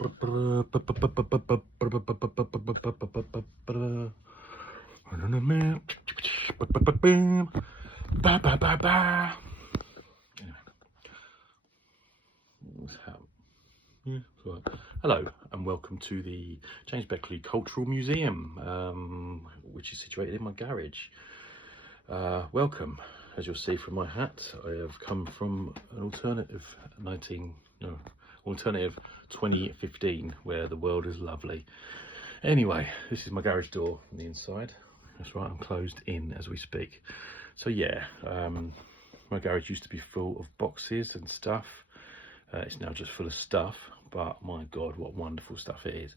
Hello and welcome to the James Beckley Cultural Museum, which is situated in my garage. Welcome. As you'll see from my hat, I have come from an alternative 2015, where the world is lovely. Anyway, this is my garage door on the inside. That's right, I'm closed in as we speak. So yeah, my garage used to be full of boxes and stuff. It's now just full of stuff, but my God, what wonderful stuff it is.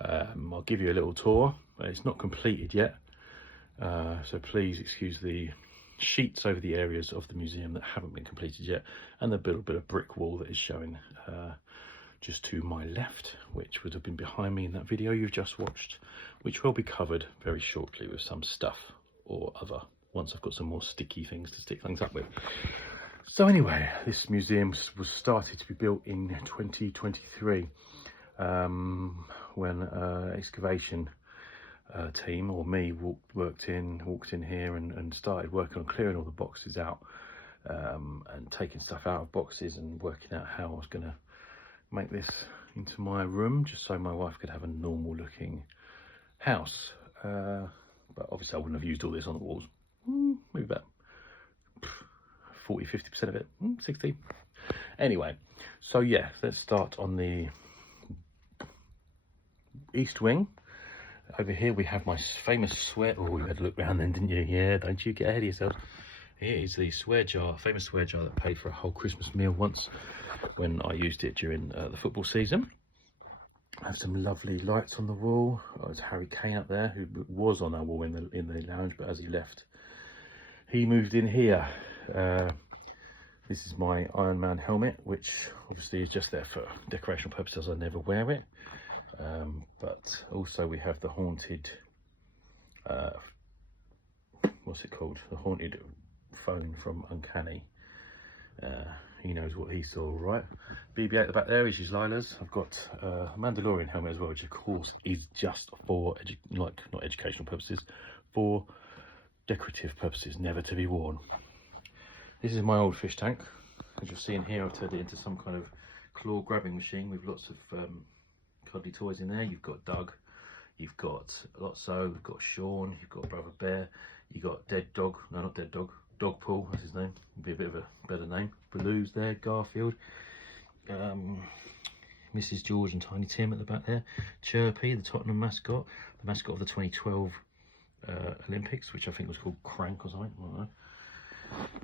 I'll give you a little tour. It's not completed yet, so please excuse the sheets over the areas of the museum that haven't been completed yet, and the little bit of brick wall that is showing just to my left, which would have been behind me in that video you've just watched, which will be covered very shortly with some stuff or other, once I've got some more sticky things to stick things up with. So anyway, this museum was started to be built in 2023 when excavation team, or me, walked in here and started working on clearing all the boxes out, and taking stuff out of boxes and working out how I was going to make this into my room, just so my wife could have a normal looking house. But obviously I wouldn't have used all this on the walls. Maybe about 40-50% of it, 60. Anyway, so yeah, let's start on the east wing. Over here we have my famous swear. Oh, you had to look round then, didn't you? Yeah, don't you get ahead of yourself. Here is the swear jar, famous swear jar that paid for a whole Christmas meal once when I used it during the football season. I have some lovely lights on the wall. Oh, there's Harry Kane up there, who was on our wall in the lounge, but as he left, he moved in here. This is my Iron Man helmet, which obviously is just there for decorational purposes. I never wear it. But also we have the haunted, what's it called? The haunted phone from Uncanny. He knows what he saw, right? BB-8 at the back there is his Lila's. I've got a Mandalorian helmet as well, which of course is just for, not educational purposes, for decorative purposes, never to be worn. This is my old fish tank. As you'll see in here, I've turned it into some kind of claw grabbing machine with lots of cuddly toys in there. You've got Doug, you've got Lotso, you've got Sean, you've got Brother Bear, you've got Dead Dog, no, not Dead Dog, Dogpool, that's his name, would be a bit of a better name. Baloo's there, Garfield, Mrs. George and Tiny Tim at the back there, Chirpy, the Tottenham mascot, the mascot of the 2012 Olympics, which I think was called Crank or something, I don't know.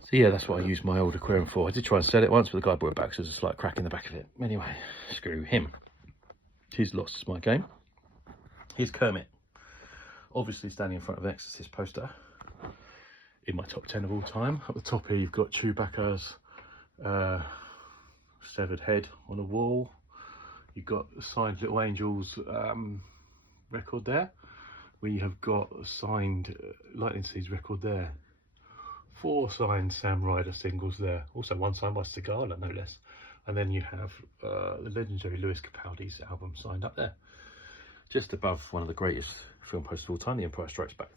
So yeah, that's what I used my old aquarium for. I did try and sell it once, but the guy brought it back, so there's a slight crack in the back of it. Anyway, screw him. He's lost my game. Here's Kermit, obviously standing in front of an Exorcist poster, in my top 10 of all time. Up the top here, you've got Chewbacca's severed head on a wall. You've got the signed Little Angels record there. We have got a signed Lightning Seeds record there. 4 signed Sam Ryder singles there. Also 1 signed by Sigala, no less. And then you have the legendary Lewis Capaldi's album signed up there. Just above one of the greatest film posters of all time, The Empire Strikes Back.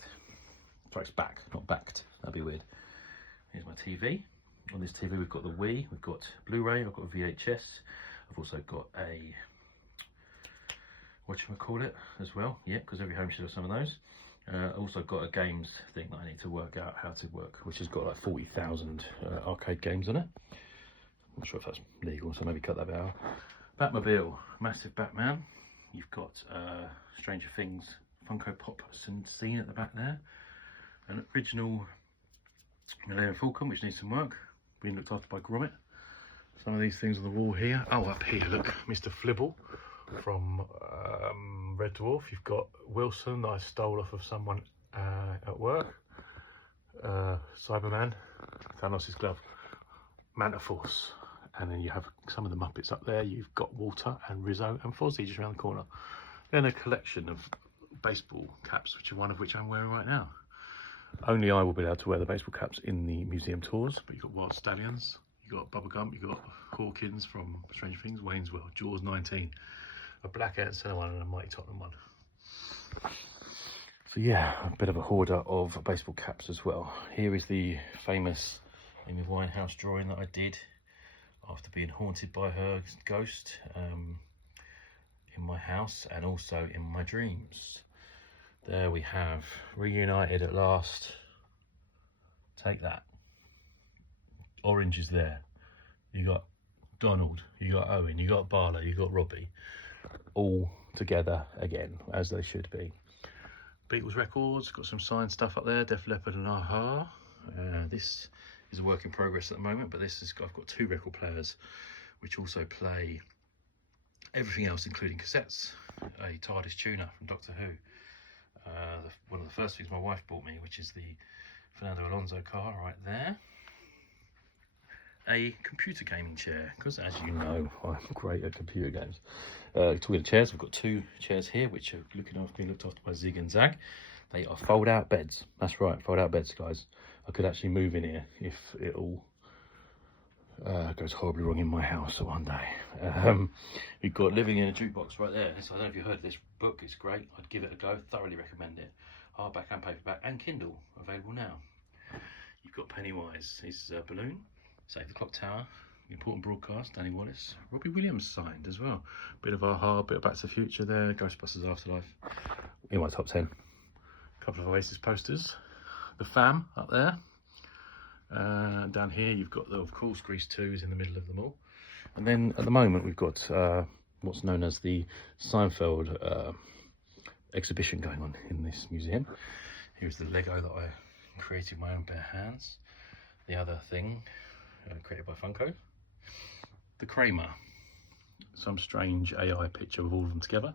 Strikes Back, not backed. That'd be weird. Here's my TV. On this TV we've got the Wii, we've got Blu-ray, I've got a VHS. I've also got a, whatchamacallit as well. Yeah, because every home should have some of those. Also got a games thing that I need to work out how to work, which has got like 40,000 arcade games on it. I'm not sure if that's legal, so maybe cut that bit out. Batmobile, massive Batman. You've got Stranger Things Funko Pop scene at the back there. An original Millennium Falcon, which needs some work, being looked after by Gromit. Some of these things on the wall here. Oh, up here, look, Mr. Flibble from Red Dwarf. You've got Wilson that I stole off of someone at work. Cyberman, Thanos' glove, Mantaforce, and then you have some of the Muppets up there. You've got Walter and Rizzo and Fozzie just around the corner. Then a collection of baseball caps, one of which I'm wearing right now. Only I will be allowed to wear the baseball caps in the museum tours, but you've got Wild Stallions, you've got Bubba Gump, you've got Hawkins from Stranger Things, Wayne's World, Jaws 19. a Black Ant Centre one and a Mighty Tottenham one. So yeah, a bit of a hoarder of baseball caps as well. Here is the famous Amy Winehouse drawing that I did after being haunted by her ghost in my house and also in my dreams. There we have reunited at last. Take that. Orange is there. You got Donald, you got Owen, you got Barlow, you got Robbie, all together again, as they should be. Beatles records, got some signed stuff up there, Def Leppard and Aha. This is a work in progress at the moment, but I've got 2 record players which also play everything else, including cassettes. A TARDIS tuner from Doctor Who. One of the first things my wife bought me, which is the Fernando Alonso car right there. A computer gaming chair, because as you know, I'm great at computer games. Talking of chairs, we've got 2 chairs here, which are being looked after by Zig and Zag. They are fold-out beds. That's right, fold-out beds, guys. I could actually move in here if it all goes horribly wrong in my house one day. We've got Living in a Jukebox right there. I don't know if you've heard of this book. It's great. I'd give it a go. Thoroughly recommend it. Hardback and paperback and Kindle available now. You've got Pennywise. His balloon. Save the Clock Tower. Important Broadcast. Danny Wallace. Robbie Williams signed as well. Bit of Aha, bit of Back to the Future there. Ghostbusters Afterlife. In my top 10. A couple of Oasis posters. The Fam up there. Down here you've got, of course, Grease 2 is in the middle of them all. And then at the moment we've got what's known as the Seinfeld exhibition going on in this museum. Here's the Lego that I created with my own bare hands. The other thing created by Funko. The Kramer. Some strange AI picture of all of them together.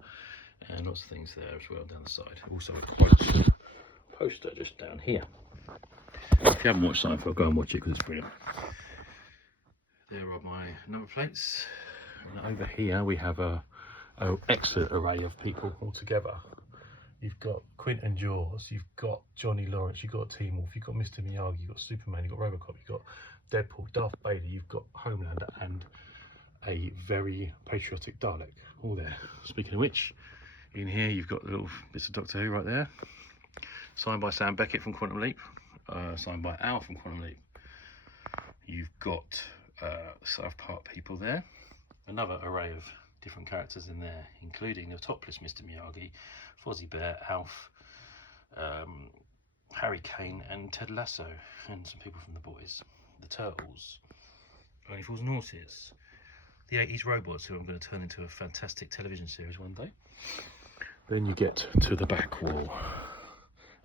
And lots of things there as well down the side. Also a quote poster just down here. If you haven't watched Seinfeld, go and watch it because it's brilliant. There are my number plates. And over here we have a excellent array of people all together. You've got Quint and Jaws, you've got Johnny Lawrence, you've got T-Wolf, you've got Mr. Miyagi, you've got Superman, you've got Robocop, you've got Deadpool, Darth Vader, you've got Homelander and a very patriotic Dalek. All there. Speaking of which, in here you've got the little bits of Doctor Who right there. Signed by Sam Beckett from Quantum Leap. Signed by Al from Quantum Leap. You've got South Park people there. Another array of different characters in there, including the topless Mr. Miyagi, Fozzie Bear, Alf, Harry Kane and Ted Lasso, and some people from The Boys. The Turtles, Only Fools and Horses, the 80s robots, who I'm going to turn into a fantastic television series one day. Then you get to the back wall.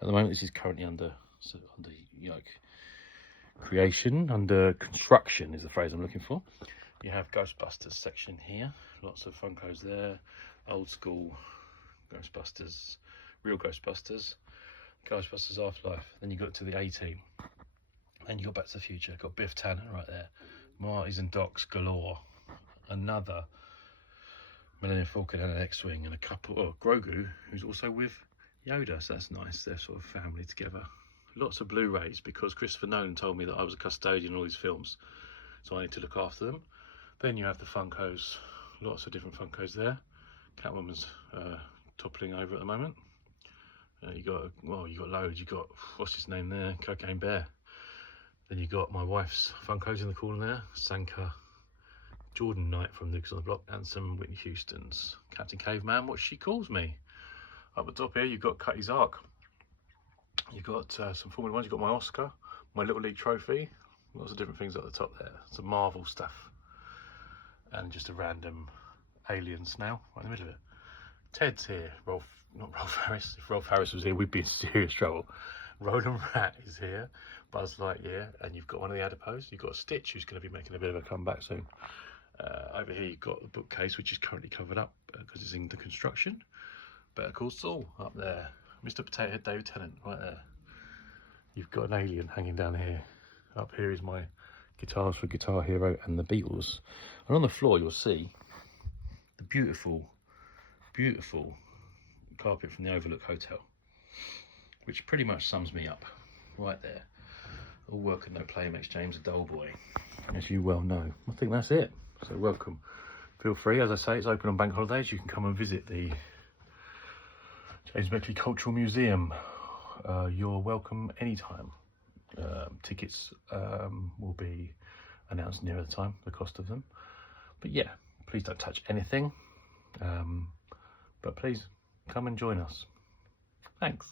At the moment this is currently under creation, under construction is the phrase I'm looking for. You have Ghostbusters section here, lots of Funkos there, old school Ghostbusters, real Ghostbusters, Ghostbusters Afterlife. Then you got to the A-Team, then you got Back to the Future, got Biff Tannen right there, Martys and Docs galore, another Millennium Falcon and an X-Wing, and a couple, Grogu, who's also with Yoda, so that's nice, they're sort of family together. Lots of Blu-rays, because Christopher Nolan told me that I was a custodian in all these films, so I need to look after them. Then you have the Funkos, lots of different Funkos there. Catwoman's toppling over at the moment. You got loads. You got, what's his name there, Cocaine Bear. Then you got my wife's Funkos in the corner there, Sanka, Jordan Knight from Nukes on the Block, and some Whitney Houston's. Captain Caveman, what she calls me. Up the top here you've got Cutty's Ark. You've got some Formula 1s, you've got my Oscar, my Little League trophy, lots of different things at the top there. Some Marvel stuff. And just a random alien snail right in the middle of it. Ted's here, not Rolf Harris. If Rolf Harris was here, we'd be in serious trouble. Roland Rat is here, Buzz Lightyear, and you've got one of the adipose. You've got Stitch, who's going to be making a bit of a comeback soon. Over here you've got the bookcase, which is currently covered up because it's in the construction. Better Call Saul up there. Mr. Potato Head David Tennant right there. You've got an alien hanging down here. Up here is my guitars for Guitar Hero and the Beatles. And on the floor you'll see the beautiful, beautiful carpet from the Overlook Hotel, which pretty much sums me up right there. All work and no play makes James a dull boy, as you well know. I think that's it. So welcome feel free. As I say, it's open on bank holidays. You can come and visit the James Beckley Cultural Museum. You're welcome anytime. Tickets will be announced nearer the time, the cost of them. But yeah, please don't touch anything. But please come and join us. Thanks.